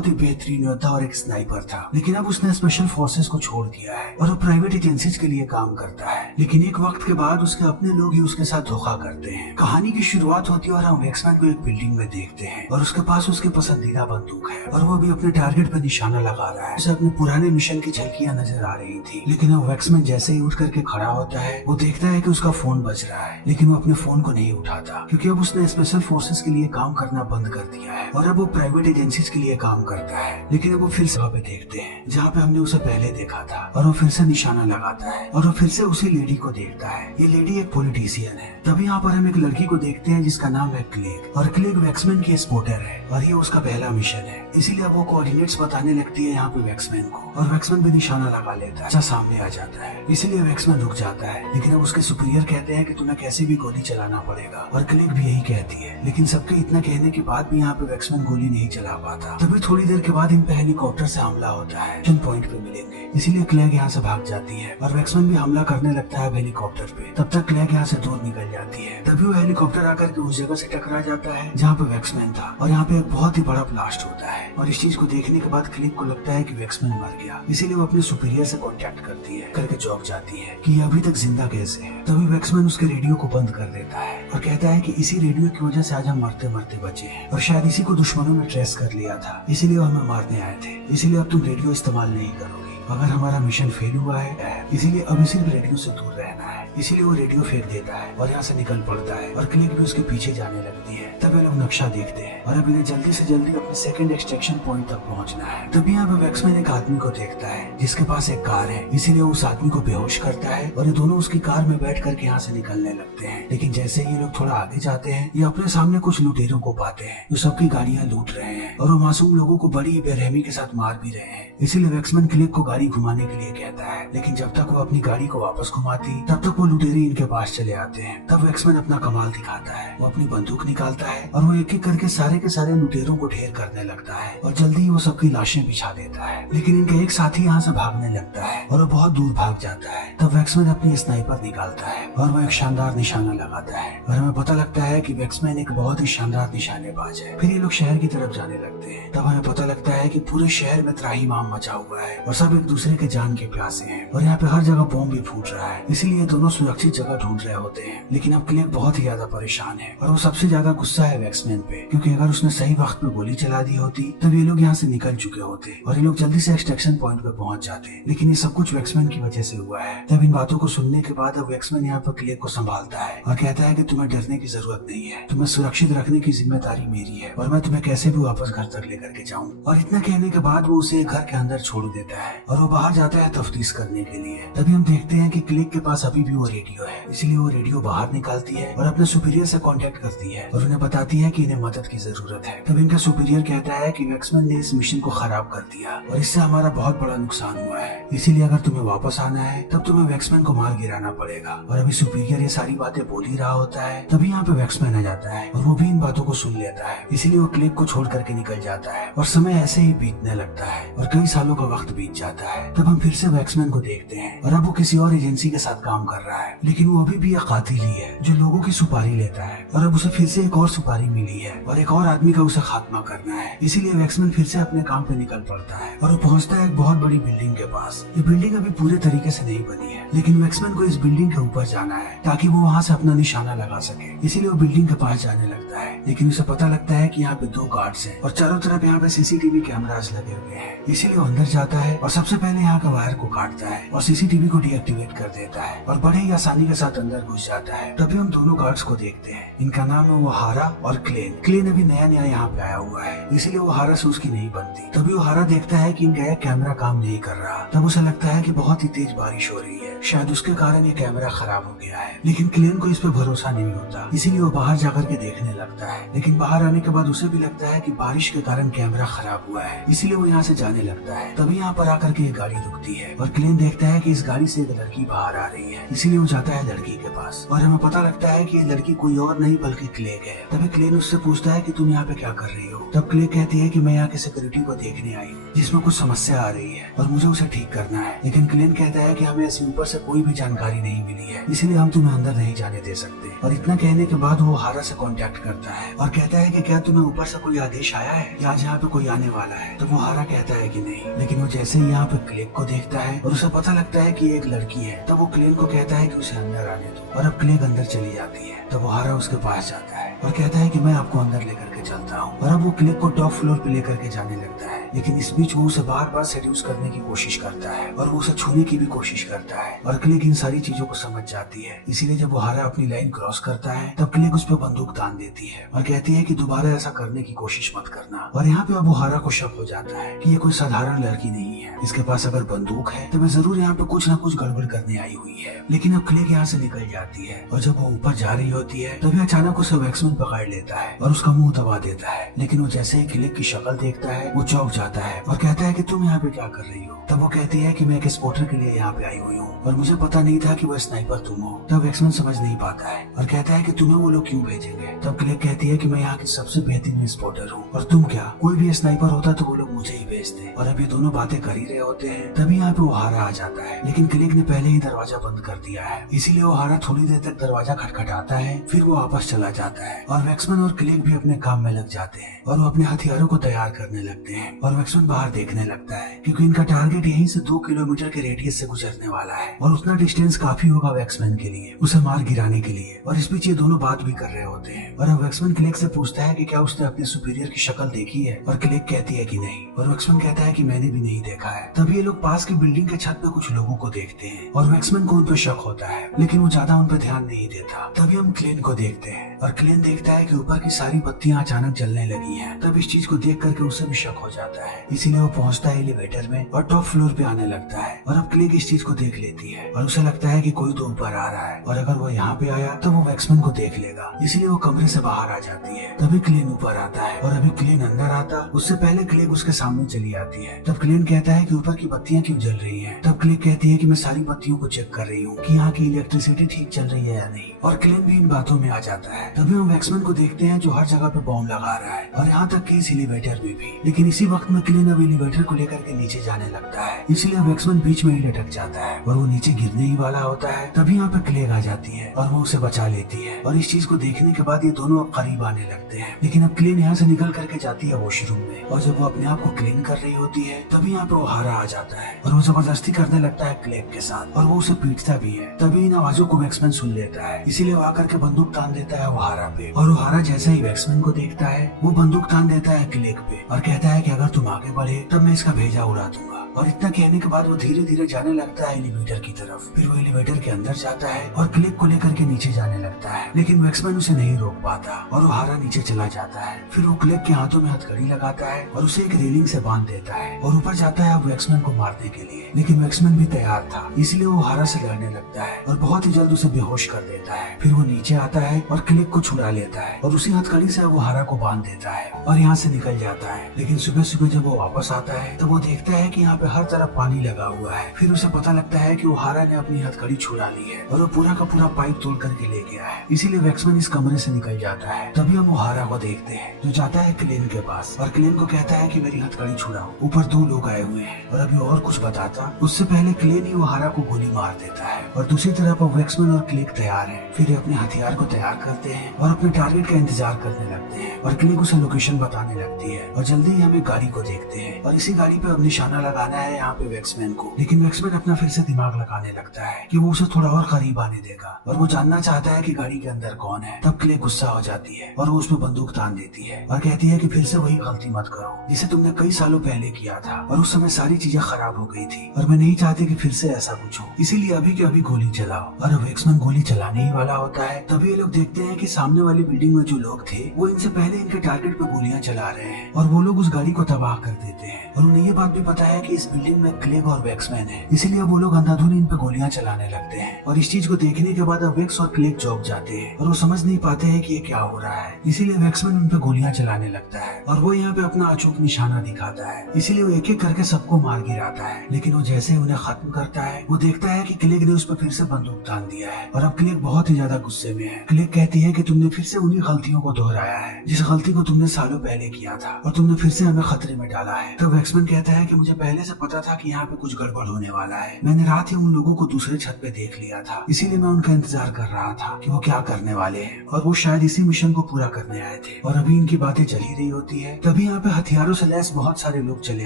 बहुत ही बेहतरीन योद्धा और एक स्नाइपर था, लेकिन अब उसने स्पेशल फोर्सेस को छोड़ दिया है और वो प्राइवेट एजेंसीज के लिए काम करता है। लेकिन एक वक्त के बाद उसके अपने लोग ही उसके साथ धोखा करते हैं। कहानी की शुरुआत होती है और हम एक्समैन को एक बिल्डिंग में देखते हैं और उसके पास उसकी पसंदीदा बंदूक है और वो भी अपने टारगेट पर निशाना लगा रहा है। उसे अपने पुराने मिशन की झलकियां नजर आ रही थी, लेकिन अब एक्समैन जैसे ही उठ करके खड़ा होता है वो देखता है कि उसका फोन बज रहा है, लेकिन वो अपने फोन को नहीं उठाता क्योंकि अब उसने स्पेशल फोर्सेस के लिए काम करना बंद कर दिया है और अब वो प्राइवेट एजेंसीज के लिए काम करता है। लेकिन अब वो फिर से वहाँ पे देखते हैं जहाँ पे हमने उसे पहले देखा था और वो फिर से निशाना लगाता है और वो फिर से उसी लेडी को देखता है। ये लेडी एक पॉलिटिशियन है। तभी यहाँ पर हम एक लड़की को देखते हैं जिसका नाम है क्लेग और क्लेग एक्समैन की स्पॉटर है और ये उसका पहला मिशन है, इसीलिए वो कोऑर्डिनेट्स बताने लगती है यहाँ पे एक्समैन को और एक्समैन भी निशाना लगा लेता है। अच्छा सामने आ जाता है, इसीलिए एक्समैन रुक जाता है, लेकिन अब उसके सुपीरियर कहते हैं कि तुम्हें कैसे भी गोली चलाना पड़ेगा और क्लेग भी यही कहती है। लेकिन सबके इतना कहने के बाद भी यहाँ पे एक्समैन गोली नहीं चला पाता। तभी थोड़ी देर के बाद इन पे हेलीकॉप्टर से हमला होता है, एक्शन पॉइंट पे मिलेंगे, इसीलिए क्लेग यहाँ से भाग जाती है और एक्समैन भी हमला करने लगता है हेलीकॉप्टर पे। तब तक क्लेग यहाँ से दूर निकल जाती है। तभी वो हेलीकॉप्टर आकर के उस जगह से टकरा जाता है जहाँ पे एक्समैन था और यहाँ पे एक बहुत ही बड़ा ब्लास्ट होता है और इस चीज को देखने के बाद क्लेग को लगता है कि एक्समैन मर गया, इसीलिए वो अपने सुपीरियर से कांटेक्ट करती है, करके चौंक जाती है कि ये अभी तक जिंदा कैसे है। तभी एक्समैन उसके रेडियो को बंद कर देता है और कहता है कि इसी रेडियो की वजह से आज हम मरते मरते बचे हैं और शायद इसी को दुश्मनों ने ट्रेस कर लिया था, इसीलिए वो हमें मारने आए थे, इसीलिए अब तुम रेडियो इस्तेमाल नहीं करोगे अगर हमारा मिशन फेल हुआ है, इसीलिए अब सिर्फ रेडियो से दूर रहना है। इसीलिए वो रेडियो फेंक देता है और यहाँ से निकल पड़ता है और क्लेग भी उसके पीछे जाने लगती है। तब ये लोग नक्शा देखते हैं और अब इन्हें जल्दी से जल्दी अपने सेकंड एक्सट्रैक्शन पॉइंट तक पहुंचना है। तभी यहाँ पे एक्समैन एक आदमी को देखता है जिसके पास एक कार है, इसीलिए उस आदमी को बेहोश करता है और ये दोनों उसकी कार में बैठ करके यहाँ से निकलने लगते हैं। लेकिन जैसे ये लोग थोड़ा आगे जाते हैं ये अपने सामने कुछ लुटेरों को पाते हैं जो सबकी गाड़ियाँ लूट रहे हैं और वो मासूम लोगों को बड़ी ही बेरहमी के साथ मार भी रहे हैं। इसीलिए एक्समैन क्लेग को गाड़ी घुमाने के लिए कहता है, लेकिन जब तक वो अपनी गाड़ी को वापस घुमाती तब तक वो लुटेरे इनके पास चले आते हैं। तब एक्समैन अपना कमाल दिखाता है, वो अपनी बंदूक निकालता है और वो एक एक करके सारे के सारे लुटेरों को ढेर करने लगता है और जल्दी ही वो सबकी लाशें बिछा देता है। लेकिन इनका एक साथी यहाँ से भागने लगता है और वो बहुत दूर भाग जाता है। तब एक्समैन अपनी स्नाइपर निकालता है और वो एक शानदार निशाना लगाता है और हमें पता लगता है कि एक्समैन एक बहुत ही शानदार निशानेबाज है। फिर ये लोग शहर की तरफ जाने लगते हैं। तब हमें पता लगता है कि पूरे शहर में त्राहिमाम मचा हुआ है और सब एक दूसरे के जान के प्यासे हैं और यहाँ पे हर जगह बॉम्ब भी फूट रहा है, इसीलिए दोनों सुरक्षित जगह ढूंढ रहे होते हैं। लेकिन अब क्लेग बहुत ही ज्यादा परेशान है और वो सबसे ज्यादा गुस्सा है एक्समैन पे, क्योंकि अगर उसने सही वक्त पे गोली चला दी होती तब ये लोग यहाँ से निकल चुके होते और ये लोग जल्दी से एक्सट्रैक्शन पॉइंट पे पहुंच जाते। लेकिन ये सब कुछ एक्समैन की वजह से हुआ है। तब इन बातों को सुनने के बाद अब एक्समैन यहाँ पर क्लेग को संभालता है और कहता है कि तुम्हें डरने की जरूरत नहीं है, तुम्हें सुरक्षित रखने की जिम्मेदारी मेरी है और मैं तुम्हें कैसे भी वापस घर तक लेकर के जाऊँ। और इतना कहने के बाद वो उसे घर के अंदर छोड़ देता है और वो बाहर जाता है तफ्तीश करने के लिए। तभी हम देखते हैं कि क्लेग के पास अभी भी वो रेडियो है, इसीलिए वो रेडियो बाहर निकालती है और अपने सुपीरियर से कांटेक्ट करती है और उन्हें बताती है कि इन्हें मदद की जरूरत है। तब इनका सुपीरियर कहता है कि एक्समैन ने इस मिशन को खराब कर दिया और इससे हमारा बहुत बड़ा नुकसान हुआ है, इसीलिए अगर तुम्हें वापस आना है तब तुम्हें एक्समैन को मार गिराना पड़ेगा। और अभी सुपीरियर ये सारी बातें बोल ही रहा होता है तभी यहाँ पे एक्समैन आ जाता है और वो भी इन बातों को सुन लेता है, इसीलिए वो क्लेग को छोड़ करके निकल जाता है और समय ऐसे ही बीतने लगता है और कई सालों का वक्त बीत जाता है। तब हम फिर से एक्समैन को देखते हैं और अब वो किसी और एजेंसी के साथ काम कर रहा है, लेकिन वो अभी भी एक कातिल ही है जो लोगों की सुपारी लेता है और अब उसे फिर से एक और सुपारी मिली है और एक और आदमी का उसे खात्मा करना है। इसीलिए एक्समैन फिर से अपने काम पे निकल पड़ता है और वो पहुंचता है एक बहुत बड़ी बिल्डिंग के पास। ये बिल्डिंग अभी पूरे तरीके से नहीं बनी है, लेकिन एक्समैन को इस बिल्डिंग के ऊपर जाना है ताकि वो वहाँ से अपना निशाना लगा सके, इसीलिए वो बिल्डिंग के पास जाने लगता है। लेकिन उसे पता लगता है कि यहाँ पे 2 गार्ड्स हैं और चारों तरफ यहाँ पे सीसीटीवी कैमरास लगे हुए हैं, इसीलिए वो अंदर जाता है और सबसे पहले यहाँ का वायर को काटता है और सीसीटीवी को डीएक्टिवेट कर देता है और बड़े ही आसानी के साथ अंदर घुस जाता है। तभी हम दोनों गार्ड्स को देखते हैं, इनका नाम है वो हारा और क्लेन। क्लेन अभी नया नया यहाँ पे आया हुआ है, इसीलिए वो हारा से उसकी नहीं बनती। तभी वो हारा देखता है कि इनका कैमरा काम नहीं कर रहा। तब उसे लगता है कि बहुत ही तेज बारिश हो रही है, शायद उसके कारण ये कैमरा खराब हो गया है। लेकिन क्लेन को इस पे भरोसा नहीं होता, इसीलिए वो बाहर जाकर के देखने लगता है। लेकिन बाहर आने के बाद उसे भी लगता है कि बारिश के कारण कैमरा खराब हुआ है, इसीलिए वो यहाँ से जाने लगता है। तभी यहाँ पर आकर के ये गाड़ी रुकती है और क्लेन देखता है कि इस गाड़ी से एक लड़की बाहर आ रही है, इसीलिए वो जाता है लड़की के पास और हमें पता लगता है कि ये लड़की कोई और नहीं बल्कि क्लेग है। तभी क्लेन उससे पूछता है कि तुम यहाँ पे क्या कर रही हो। तब क्लेग कहती है कि मैं यहाँ की सिक्योरिटी को देखने आई हूँ जिसमें कुछ समस्या आ रही है और मुझे उसे ठीक करना है। लेकिन क्लेन कहता है कि हमें ऐसे ऊपर से कोई भी जानकारी नहीं मिली है, इसलिए हम तुम्हें अंदर नहीं जाने दे सकते। और इतना कहने के बाद वो ओहारा से कांटेक्ट करता है और कहता है कि क्या तुम्हें ऊपर से कोई आदेश आया है कि आज यहाँ पे कोई आने वाला है। तो वो ओहारा कहता है कि नहीं, लेकिन वो जैसे ही यहाँ पे क्लेग को देखता है और उसे पता लगता है कि ये एक लड़की है, तब वो क्लेन को कहता है कि उसे अंदर आने दो। और अब क्लेग अंदर चली जाती है। तब ओहारा उसके पास जाता है और कहता है कि मैं आपको अंदर लेकर के चलता हूँ। और अब वो क्लेग को टॉप फ्लोर पे लेकर के जाने लगता है, लेकिन इस बीच वो उसे बार बार सेड्यूस करने की कोशिश करता है और वो उसे छूने की भी कोशिश करता है। और क्लेग इन सारी चीजों को समझ जाती है, इसीलिए जब ओहारा अपनी लाइन क्रॉस करता है तब क्लेग उस पर बंदूक तान देती है और कहती है कि दोबारा ऐसा करने की कोशिश मत करना। और यहाँ पे अब ओहारा को शक हो जाता है कि ये कोई साधारण लड़की नहीं है, इसके पास अगर बंदूक है तो मैं जरूर यहाँ पे कुछ न कुछ गड़बड़ करने आई हुई है। लेकिन अब क्लेग यहाँ से निकल जाती है और जब वो ऊपर जा रही होती है तभी अचानक उसे वैक्समैन पकड़ लेता है और उसका मुंह दबा देता है। लेकिन वो जैसे ही क्लेग की शक्ल देखता है वो चौंक जाता है और कहता है कि तुम यहाँ पे क्या कर रही हो। तब वो कहती है कि मैं एक स्पॉटर के लिए यहाँ पे आई हुई हूँ और मुझे पता नहीं था कि वो स्नाइपर तुम हो। तब वैक्समैन समझ नहीं पाता है और कहता है कि तुम्हें वो लोग क्यों भेजेंगे। तब क्लेग कहती है कि मैं यहाँ की सबसे बेहतरीन स्पॉटर हूँ और तुम क्या, कोई भी स्नाइपर होता तो वो लोग मुझे ही भेजते। और अब ये दोनों बातें कर ही रहे होते हैं तभी यहाँ पे ओहारा आ जाता है, लेकिन क्लेग ने पहले ही दरवाजा बंद कर दिया है, इसीलिए ओहारा थोड़ी देर तक दरवाजा खटखटाता है, फिर वो वापस चला जाता है। और वैक्समैन और क्लेग भी अपने काम में लग जाते हैं और वो अपने हथियारों को तैयार करने लगते हैं। और वैक्समैन बाहर देखने लगता है क्योंकि इनका टारगेट यहीं से 2 किलोमीटर के रेडियस से गुजरने वाला है और उतना डिस्टेंस काफी होगा वैक्समैन के लिए उसे मार गिराने के लिए। और इस बीच ये दोनों बात भी कर रहे होते हैं और अब वैक्समैन क्लेग से पूछता है कि क्या उसने अपने सुपीरियर की शक्ल देखी है और क्लेग कहती है कि नहीं और वैक्समैन कहता है कि मैंने भी नहीं देखा है। तभी ये लोग पास की बिल्डिंग के छत पे कुछ लोगों को देखते हैं और वैक्समैन को उन पे शक होता है, लेकिन वो ज्यादा उन पे ध्यान नहीं देता। तभी हम क्लेन को देखते हैं और क्लेन देखता है कि ऊपर की सारी बत्तियां अचानक जलने लगी हैं। तब इस चीज को देख करके उसे भी शक हो जाता है, इसीलिए वो पहुंचता है एलिवेटर में और टॉप फ्लोर पे आने लगता है। और अब क्लेग इस चीज को देख लेती है और उसे लगता है कि कोई तो ऊपर आ रहा है और अगर वो यहाँ पे आया तो वो वैक्समैन को देख लेगा, इसलिए वो कमरे से बाहर आ जाती है। तभी क्लेन ऊपर आता है और अभी क्लेन अंदर आता उससे पहले क्लेग उसके सामने चली आती है। तब क्लेन कहता है कि ऊपर की बत्तियां क्यों जल रही हैं। तब क्लेग कहती है कि मैं सारी बत्तियों को चेक कर रही हूँ कि यहाँ की इलेक्ट्रिसिटी ठीक चल रही है या नहीं। और क्लेन भी इन बातों में आ जाता है। तभी हम वैक्समैन को देखते हैं जो हर जगह पे बॉम्ब लगा रहा है और यहाँ तक कि इस एलिवेटर में भी। लेकिन इसी वक्त में क्लेन अब एलिवेटर को लेकर के नीचे जाने लगता है, इसलिए वैक्समैन बीच में ही लटक जाता है और वो नीचे गिरने ही वाला होता है। तभी यहाँ पे क्लेग आ जाती है और वो उसे बचा लेती है। और इस चीज को देखने के बाद ये दोनों अब करीब आने लगते हैं। लेकिन अब क्लेन यहाँ से निकल करके जाती है वॉशरूम में और जब वो अपने आप को क्लीन कर रही होती है तभी यहाँ पे ओहारा आ जाता है और वो जबरदस्ती करने लगता है क्लेग के साथ और वो उसे पीटता भी है। तभी इन आवाजों को वैक्समैन सुन लेता है, इसीलिए वो आकर के बंदूक तान देता है ओहारा पे। और ओहारा जैसे ही वैक्समैन को देखता है वो बंदूक तान देता है क्लेग पे और कहता है कि अगर तुम आगे बढ़े तब मैं इसका भेजा उड़ा दूंगा। और इतना कहने के बाद वो धीरे धीरे जाने लगता है एलिवेटर की तरफ। फिर वो एलिवेटर के अंदर जाता है और क्लेग को लेकर के नीचे जाने लगता है, लेकिन वैक्समैन उसे नहीं रोक पाता और ओहारा नीचे चला जाता है। फिर वो क्लेग के हाथों में हथकड़ी लगाता है और उसे एक रेलिंग से बांध देता है और ऊपर जाता है वैक्समैन को मारने के लिए। लेकिन वैक्समैन भी तैयार था, इसलिए वो ओहारा से लड़ने लगता है और बहुत ही जल्द उसे बेहोश कर देता है। फिर वो नीचे आता है और क्लेग को छुड़ा लेता है और उसी हथकड़ी से वो ओहारा को बांध देता है और यहाँ से निकल जाता है। लेकिन सुबह सुबह जब वो वापस आता है तो वो देखता है कि यहाँ पे हर तरफ पानी लगा हुआ है। फिर उसे पता लगता है कि ओहारा ने अपनी हथकड़ी छुड़ा ली है और वो पूरा का पूरा पाइप तोड़ करके ले गया है, इसीलिए वैक्समैन इस कमरे से निकल जाता है। तभी हम ओहारा को देखते हैं जो जाता है क्लेन के पास और क्लेन को कहता है कि मेरी हथकड़ी छुड़ाओ, ऊपर 2 लोग आए हुए हैं। और अभी और कुछ बताता उससे पहले क्लेन ही ओहारा को गोली मार देता है और दूसरी तरफ वैक्समैन और क्लेग तैयार है। फिर अपने हथियार को तैयार करते हैं और अपने टारगेट का इंतजार करने लगते हैं और क्लेग उसे लोकेशन बताने लगती है और जल्दी ही हम एक गाड़ी को देखते हैं और इसी गाड़ी पे अब निशाना लगाना है यहाँ पे वैक्समैन को। लेकिन वैक्समैन अपना फिर से दिमाग लगाने लगता है कि वो उसे थोड़ा और करीब आने देगा और वो जानना चाहता है कि गाड़ी के अंदर कौन है। तब क्लेग गुस्सा हो जाती है और वो उसमें बंदूक तान देती है और कहती है कि फिर से वही गलती मत करो जिसे तुमने कई सालों पहले किया था और उस समय सारी चीजें खराब हो गई थी और मैं नहीं चाहती कि फिर से ऐसा कुछ हो, इसीलिए अभी के अभी गोली चलाओ। और वैक्समैन गोली चलाने ही वाला होता है तभी ये लोग देखते हैं कि सामने वाली बिल्डिंग में जो लोग थे वो इनसे पहले इनके टारगेट पे गोलियां चला रहे हैं और वो लोग उस गाड़ी को तबाह कर देते हैं। और उन्हें ये बात भी पता है कि इस बिल्डिंग में क्लेग और वैक्समैन है, इसीलिए वो लोग अंधाधुन इन पे गोलियां चलाने लगते हैं। और इस चीज को देखने के बाद अब वैक्स और क्लेग चौंक जाते हैं और वो समझ नहीं पाते हैं कि ये क्या हो रहा है। इसीलिए वैक्समैन उन पे गोलियां चलाने लगता है और वो यहाँ पे अपना अचूक निशाना दिखाता है। इसीलिए वो एक एक करके सबको मार गिराता है। लेकिन वो जैसे उन्हें खत्म करता है वो देखता है कि क्लेग ने उस पर फिर से बंदूक तान दिया है और अब क्लेग बहुत ही ज्यादा गुस्से में है। क्लेग कहती है कि तुमने फिर से उन्हीं गलतियों को दोहराया है जिस गलती को तुमने सालों पहले किया था और तुमने फिर से हमें खतरे में डाला है। तो वैक्समैन कहता है कि मुझे पहले से पता था कि यहाँ पे कुछ गड़बड़ होने वाला है। मैंने रात ही उन लोगों को दूसरे छत पे देख लिया था, इसीलिए मैं उनका इंतजार कर रहा था कि वो क्या करने वाले हैं और वो शायद इसी मिशन को पूरा करने आए थे। और अभी इनकी बातें चल ही रही होती है तभी यहाँ पे हथियारों से लैस बहुत सारे लोग चले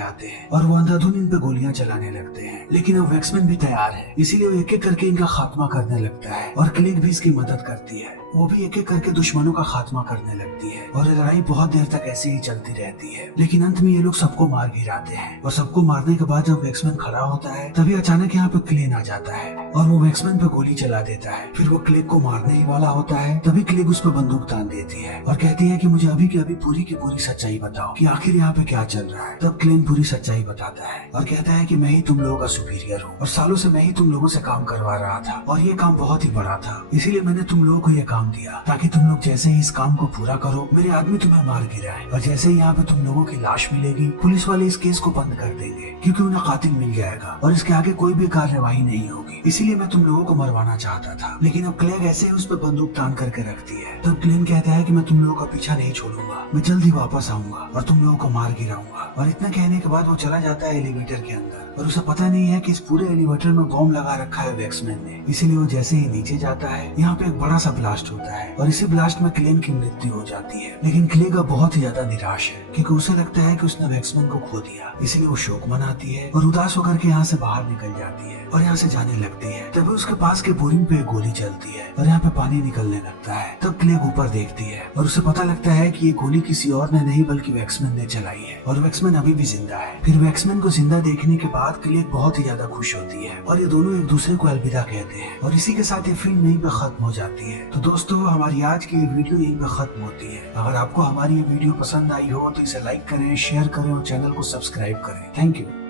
आते हैं और वो अंधाधुन इन पे गोलियां चलाने लगते हैं। लेकिन अब वैक्समैन भी तैयार है, इसीलिए वो एक एक करके इनका खात्मा करने लगता है और क्लेग भी इसकी मदद करती है। वो भी एक एक करके दुश्मनों का खात्मा करने लगती है और ये लड़ाई बहुत देर तक ऐसे ही चलती रहती है। लेकिन अंत में ये लोग सबको मार गिराते हैं और सबको मारने के बाद जब वैक्समैन खड़ा होता है तभी अचानक यहाँ पे क्लेग आ जाता है और वो वैक्समैन पे गोली चला देता है। फिर वो क्लेग को मारने ही वाला होता है तभी क्लेग उस पर बंदूक तान देती है और कहती है कि मुझे अभी की अभी पूरी की पूरी सच्चाई बताओ कि आखिर यहाँ पे क्या चल रहा है। तब क्लेग पूरी सच्चाई बताता है और कहता है कि मैं ही तुम लोगों का सुपीरियर हूँ और सालों से मैं ही तुम लोगों से काम करवा रहा था और ये काम बहुत ही बड़ा था, इसीलिए मैंने तुम लोगों को ये काम दिया ताकि तुम लोग जैसे ही इस काम को पूरा करो मेरे आदमी तुम्हें मार गिराए और जैसे ही यहाँ पे तुम लोगों की लाश मिलेगी पुलिस वाले इस केस को बंद कर देंगे क्योंकि उन्हें कातिल मिल जाएगा और इसके आगे कोई भी कार्यवाही नहीं होगी। इसीलिए मैं तुम लोगों को मरवाना चाहता था। लेकिन अब क्लेग ऐसे ही उस पर बंदूक तान करके रखती है। तब क्लेग कहता है कि मैं तुम लोगों का पीछा नहीं छोड़ूंगा, मैं जल्द ही वापस आऊंगा और तुम लोगों को मार गिराऊंगा। और इतना कहने के बाद वो चला जाता है एलिवेटर के अंदर और उसे पता नहीं है कि इस पूरे एलिवेटर में बॉम्ब लगा रखा है वैक्समैन ने। इसीलिए वो जैसे ही नीचे जाता है यहाँ पे एक बड़ा सा ब्लास्ट होता है और इसी ब्लास्ट में क्लेग की मृत्यु हो जाती है। लेकिन क्लेग अब बहुत ही ज्यादा निराश है क्योंकि उसे लगता है कि उसने वैक्समैन को खो दिया। इसीलिए वो शोक मनाती है और उदास होकर के यहाँ से बाहर निकल जाती है और यहाँ से जाने लगती है। तभी उसके पास के बोरिंग पे एक गोली चलती है और यहाँ पे पानी निकलने लगता है। तब क्लेग ऊपर देखती है और उसे पता लगता है कि ये गोली किसी और ने नहीं बल्कि वैक्समैन ने चलाई है और वैक्समैन अभी भी जिंदा है। फिर वैक्समैन को जिंदा देखने के बाद क्लेग बहुत ही ज्यादा खुश होती है और ये दोनों एक दूसरे को अलविदा कहते हैं और इसी के साथ ये फिल्म यहीं पे खत्म हो जाती है। तो दोस्तों हमारी आज की ये वीडियो यहीं पे खत्म होती है। अगर आपको हमारी ये वीडियो पसंद आई हो तो इसे लाइक करें, शेयर करें और चैनल को सब्सक्राइब करें। Thank you.